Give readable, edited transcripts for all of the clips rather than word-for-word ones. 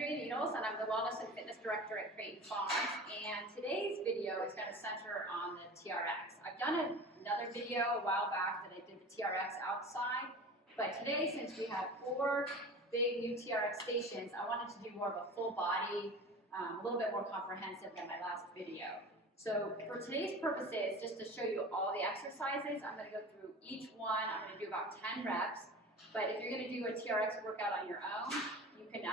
Andrea Needles, and I'm the Wellness and Fitness Director at Creighton Farms. And today's video is going to center on the TRX. I've done another video a while back that I did the TRX outside, but today, since we have 4 big new TRX stations, I wanted to do more of a full body, a little bit more comprehensive than my last video. So for today's purposes, just to show you all the exercises, I'm going to go through each one. I'm going to do about 10 reps. But if you're going to do a TRX workout on your own, you can,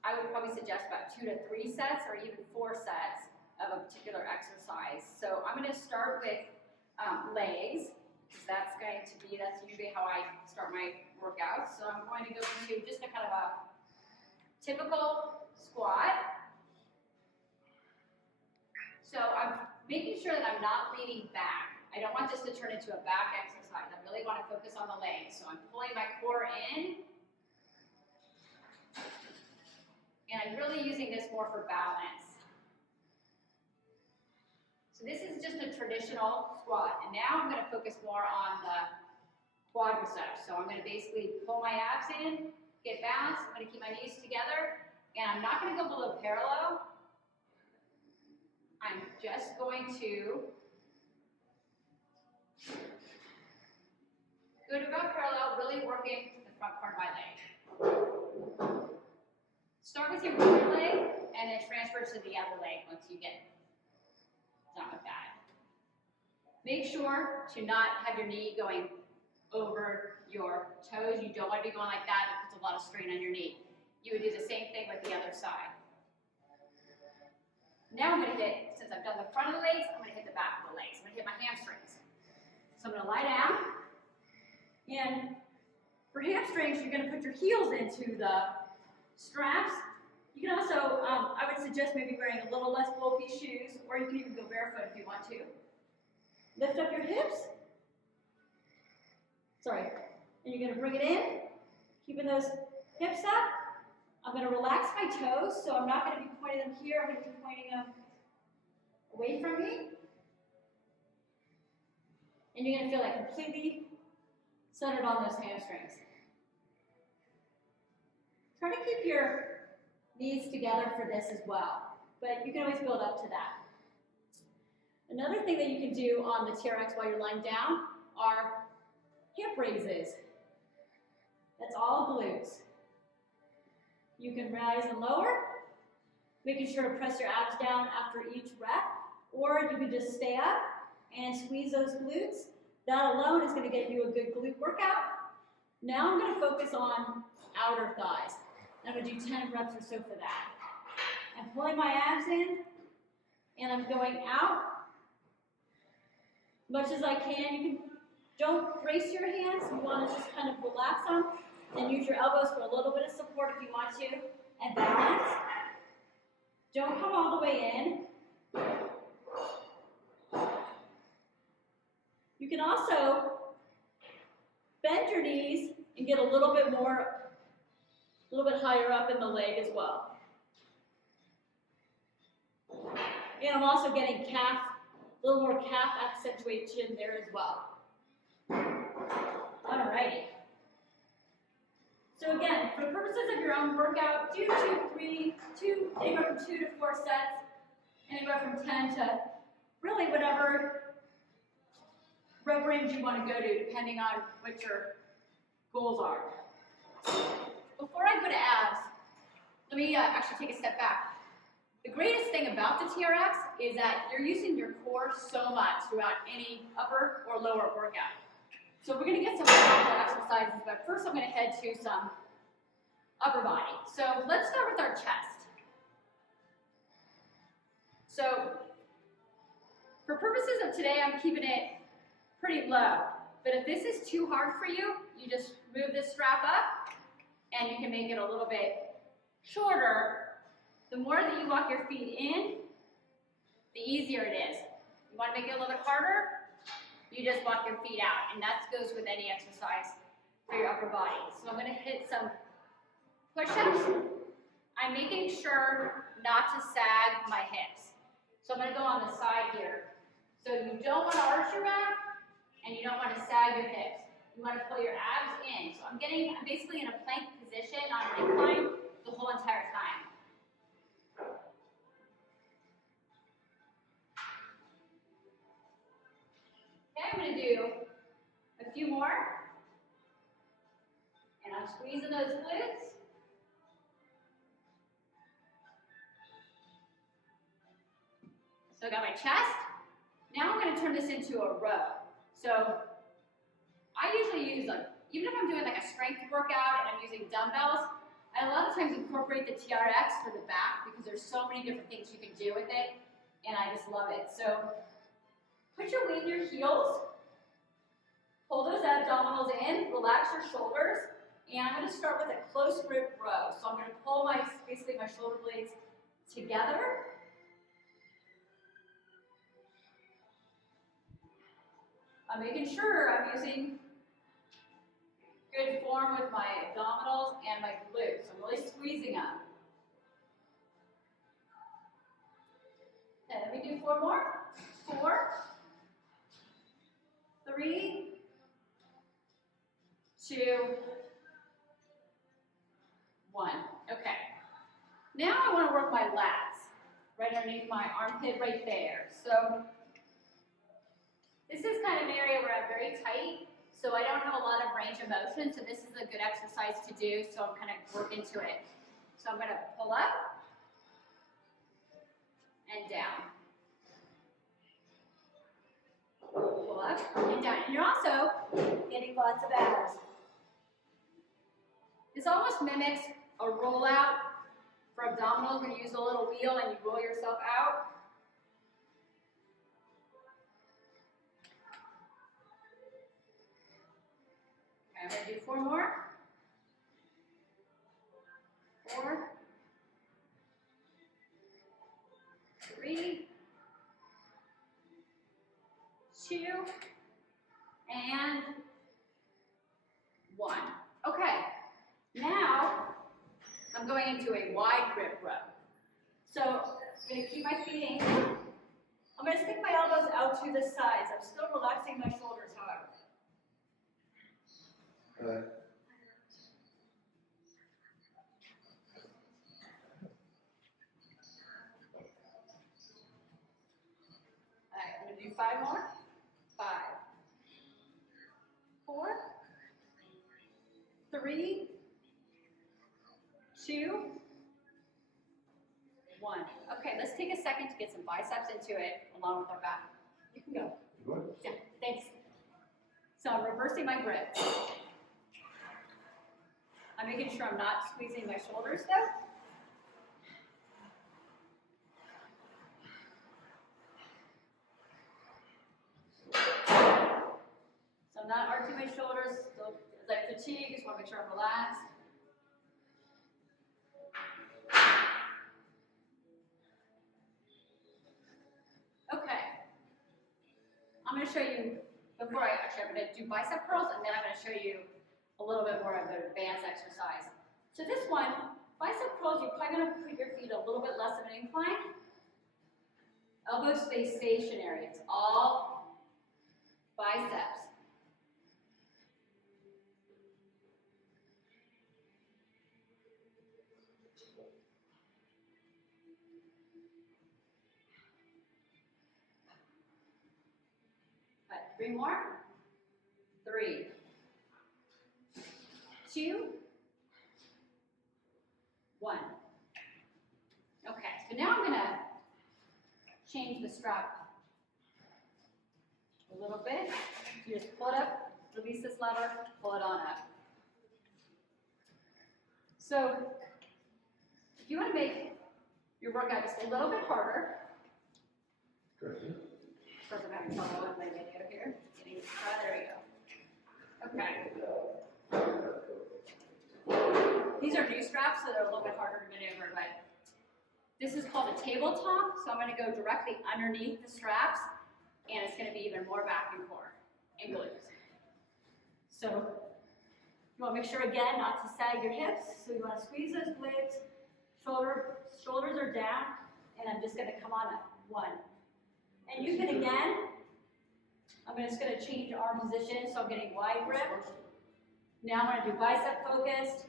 I would probably suggest about 2 to 3 sets or even 4 sets of a particular exercise. So I'm going to start with legs, because that's usually how I start my workouts. So I'm going to go into just a kind of a typical squat. So I'm making sure that I'm not leaning back. I don't want this to turn into a back exercise. I really want to focus on the legs. So I'm pulling my core in. And I'm really using this more for balance. So this is just a traditional squat. And now I'm going to focus more on the quadriceps. So I'm going to basically pull my abs in, get balanced. I'm going to keep my knees together. And I'm not going to go below parallel. I'm just going to go to about parallel, really working the front part of my leg. Start with your right leg and then transfer to the other leg once you get done with that. Make sure to not have your knee going over your toes. You don't want to be going like that. It puts a lot of strain on your knee. You would do the same thing with the other side. Now I'm going to hit, since I've done the front of the legs, I'm going to hit the back of the legs. I'm going to hit my hamstrings. So I'm going to lie down. And for hamstrings, you're going to put your heels into the straps. You can also, I would suggest maybe wearing a little less bulky shoes, or you can even go barefoot if you want to. Lift up your hips. Sorry. And you're going to bring it in, keeping those hips up. I'm going to relax my toes, so I'm not going to be pointing them here. I'm going to be pointing them away from me. And you're going to feel like completely centered on those hamstrings. Try to keep your knees together for this as well, but you can always build up to that. Another thing that you can do on the TRX while you're lying down are hip raises. That's all glutes. You can rise and lower, making sure to press your abs down after each rep, or you can just stay up and squeeze those glutes. That alone is going to get you a good glute workout. Now I'm going to focus on outer thighs. I'm going to do 10 reps or so for that. I'm pulling my abs in, and I'm going out as much as I can. Don't brace your hands. You want to just kind of relax them and use your elbows for a little bit of support if you want to, and balance. Don't come all the way in. You can also bend your knees and get a little bit higher up in the leg as well. And I'm also getting a little more calf accentuation there as well. Alrighty. So again, for the purposes of your own workout, do anywhere from 2 to 4 sets, anywhere from 10 to really whatever rep range you want to go to, depending on what your goals are. Before I go to abs, let me actually take a step back. The greatest thing about the TRX is that you're using your core so much throughout any upper or lower workout. So we're going to get some powerful exercises, but first I'm going to head to some upper body. So let's start with our chest. So for purposes of today, I'm keeping it pretty low. But if this is too hard for you, you just move this strap up, and you can make it a little bit shorter. The more that you walk your feet in, the easier it is. You want to make it a little bit harder? You just walk your feet out, and that goes with any exercise for your upper body. So I'm going to hit some push-ups. I'm making sure not to sag my hips. So I'm going to go on the side here. So you don't want to arch your back, and you don't want to sag your hips. You want to pull your abs in. So I'm basically in a plank position on an incline the whole entire time. I'm going to do a few more. And I'm squeezing those glutes. So I got my chest. Now I'm going to turn this into a row. So I usually use, even if I'm doing like a strength workout and I'm using dumbbells, I a lot of times incorporate the TRX for the back because there's so many different things you can do with it, and I just love it. So put your weight in your heels, pull those abdominals in, relax your shoulders, and I'm going to start with a close grip row. So I'm going to pull basically my shoulder blades together. I'm making sure I'm using good form with my abdominals and my glutes. I'm really squeezing them. Okay, let me do 4 more. 4, 3, 2, 1. Okay. Now I want to work my lats right underneath my armpit right there. So this is kind of an area where I'm very tight, so I don't have a lot of range of motion, so this is a good exercise to do, so I'm kind of work into it. So I'm going to pull up and down. Pull up and down. And you're also getting lots of abs. This almost mimics a rollout for abdominals when you use a little wheel and you roll yourself out. I'm going to do 4 more. 4, 3, 2, and 1. Okay, now I'm going into a wide grip row. So I'm going to keep my feet angled. I'm going to stick my elbows out to the sides. I'm still relaxing my shoulders, however. Alright, I'm going to do 5 more. 5, 4, 3, 2, 1. Okay, let's take a second to get some biceps into it along with our back. You can go. Good? Yeah, thanks. So I'm reversing my grip. I'm making sure I'm not squeezing my shoulders though. So I'm not arching my shoulders. So as I fatigue, just want to make sure I'm relaxed. Okay. I'm going to show you, I'm going to do bicep curls, and then I'm going to show you a little bit more of the advanced exercise. So this one, bicep curls, you're probably going to put your feet a little bit less of an incline. Elbows stay stationary. It's all biceps. Right, 3 more. 3, 2, 1. Okay, so now I'm going to change the strap a little bit. You just pull it up, release this lever, pull it on up. So if you want to make your workout just a little bit harder, of course I'm having trouble with my video here. There we go. Okay. These are new straps, so they're a little bit harder to maneuver, but this is called a tabletop, so I'm going to go directly underneath the straps, and it's going to be even more back and core and glutes. So you want to make sure, again, not to sag your hips, so you want to squeeze those glutes, shoulders are down, and I'm just going to come on up. 1. And you can, again, I'm just going to change arm position, so I'm getting wide grip. Now I'm going to do bicep focused.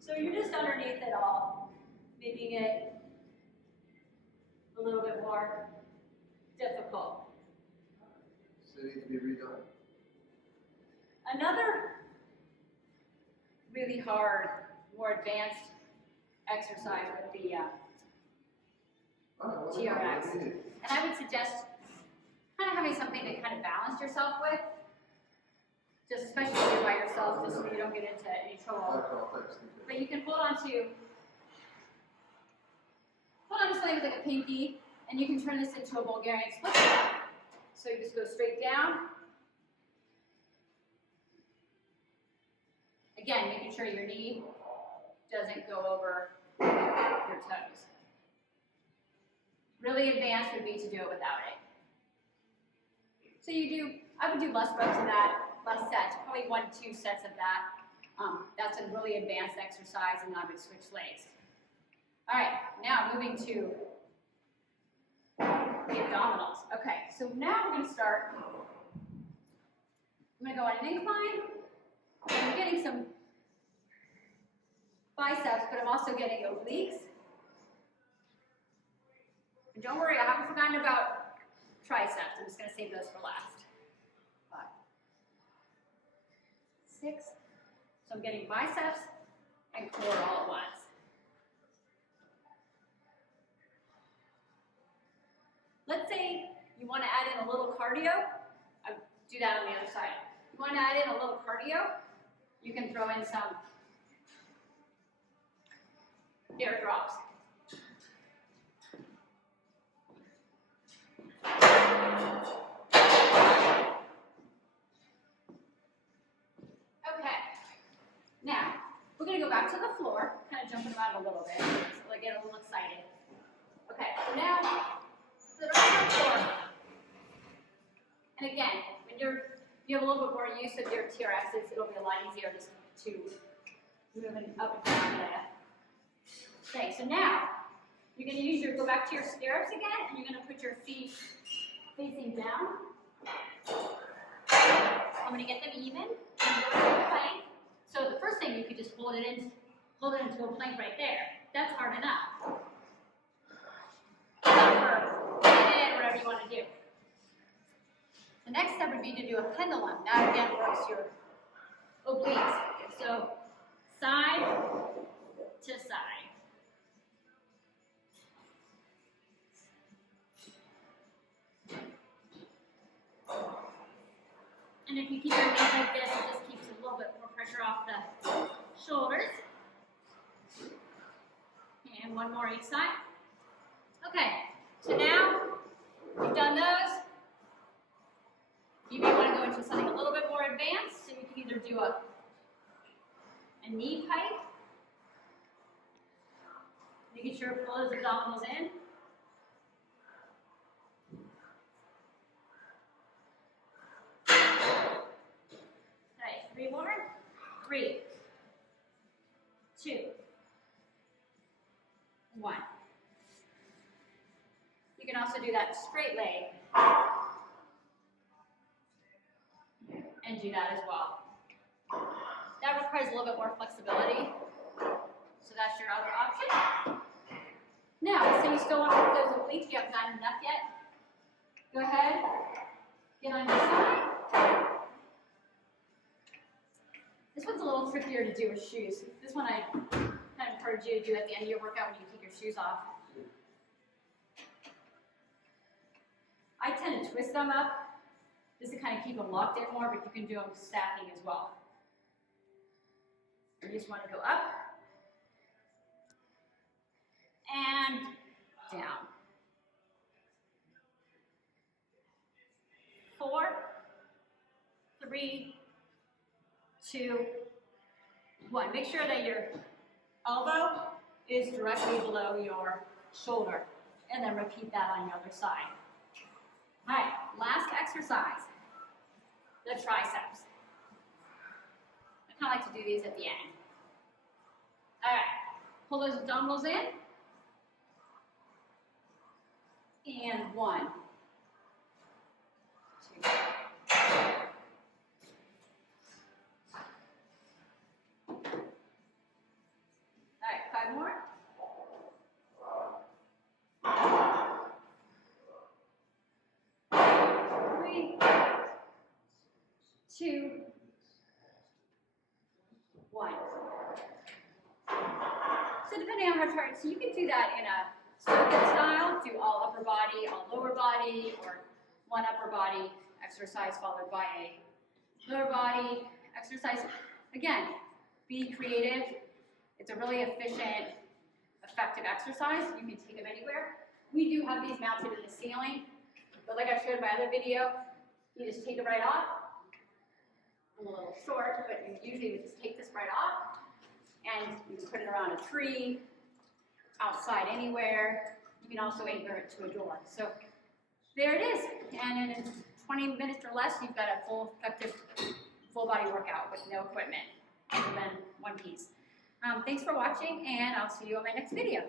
So you're just underneath it all, making it a little bit more difficult. Does it need to be redone? Another really hard, more advanced exercise would be TRX. And I would suggest kind of having something to kind of balance yourself with, just especially when you're by yourself, just so you don't get into any trouble. But you can hold on to something with like a pinky, and you can turn this into a Bulgarian Flip. So you just go straight down. Again, making sure your knee doesn't go over your toes. Really advanced would be to do it without it. So I would do less reps of that, less sets, probably 1 to 2 sets of that. That's a really advanced exercise, and then I would switch legs. All right, now moving to the abdominals. Okay, so now we're going to start. I'm going to go on an incline. I'm getting some biceps, but I'm also getting obliques. And don't worry, I haven't forgotten about triceps. I'm just going to save those for last. 5, 6. So I'm getting biceps and core all at once. Let's say you want to add in a little cardio. I'll do that on the other side. You want to add in a little cardio, you can throw in some air drops. Okay, now we're going to go back to the floor, kind of jumping around a little bit, so I get a little excited. Okay, so now sit on the floor. And again, when you have a little bit more use of your TRXs, it'll be a lot easier just to moving up and down the thing. So now you're going to go back to your stirrups again, and you're going to put your feet facing down. I'm going to get them even. And go to a plank. So the first thing, you could just hold it into a plank right there. That's hard enough. Whatever you want to do. The next step would be to do a pendulum. That again works your obliques. So side to side. And if you keep your hands like this, it just keeps a little bit more pressure off the shoulders. And one more each side. Okay, so now you've done those. You may want to go into something a little bit more advanced. So you can either do a knee pike, making sure to pull those abdominals in. Okay, 3 more. 3, 2, 1. You can also do that straight leg and do that as well. That requires a little bit more flexibility, so that's your other option. Now, so you still want to work those obliques, you haven't gotten enough yet. Go ahead, get on your side. This one's a little trickier to do with shoes. This one I kind of encourage you to do at the end of your workout when you take your shoes off. I tend to twist them up just to kind of keep them locked in more, but you can do them stacking as well. You just want to go up and down. 4, 3, 2, 1. Make sure that your elbow is directly below your shoulder, and then repeat that on the other side. All right, last exercise, the triceps. I kind of like to do these at the end. All right, pull those abdominals in. And 1, 2. All right, 5 more. 3, 2, 1. So depending on how tired, so you can do that in a circuit style, do all upper body, all lower body, or one upper body exercise followed by a lower body exercise. Again, be creative. It's a really efficient, effective exercise. You can take them anywhere. We do have these mounted in the ceiling, but like I showed in my other video, you just take it right off. I'm a little short, but you usually just take this right off, and you can put it around a tree, outside anywhere. You can also anchor it to a door. So there it is, and in 20 minutes or less, you've got a full, effective, full body workout with no equipment, other than one piece. Thanks for watching, and I'll see you on my next video.